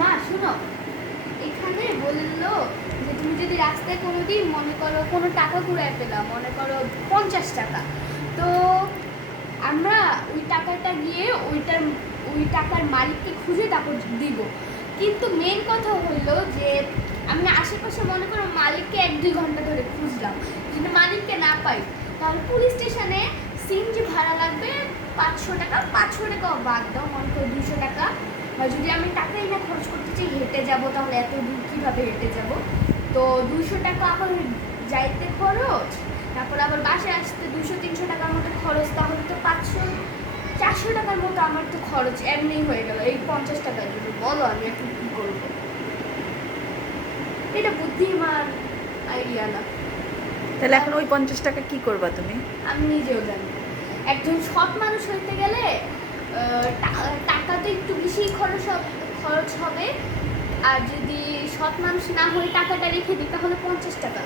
মা শুনো, এখানে বললো যে তুমি যদি রাস্তায় কোনোদিন মনে করো কোনো টাকা কুড়ায় পেলাম, মনে করো 50 টাকা, তো আমরা ওই টাকাটা গিয়ে ওই টাকার মালিককে খুঁজে তারপর দিব। কিন্তু মেন কথা হলো যে আমি আশেপাশে মনে করো মালিককে 1-2 ঘন্টা ধরে খুঁজলাম, যদি মালিককে না পাই তাহলে পুলিশ স্টেশনে সিএনজি ভাড়া লাগবে 500 টাকা, 500 টাকাও বাদ দাও, মনে করো 200 টাকা। বা যদি আমি টাকাই না খরচ করতে চাই, হেঁটে যাব, তাহলে এত দূর কীভাবে হেঁটে যাব? তো 200 টাকা আবার যাইতে খরচ, তারপর আবার বাসায় আসতে 200-300 টাকার মতো খরচ, তাহলে তো 500-400 টাকার মতো আমার তো খরচ এমনিই হয়ে গেল এই 50 টাকার জন্য। বলো আমি এখন কী করবো? এটা বুদ্ধিমান আইডিয়া না। তাহলে এখন ওই 50 টাকা কি করবা তুমি? আমি নিজেও জানি না। একজন সৎ মানুষ হইতে গেলে টাকা তো একটু বেশি খরচ হবে, আর যদি সৎ মানুষ না হয়ে টাকাটা রেখে দিই তাহলে 50 টাকা।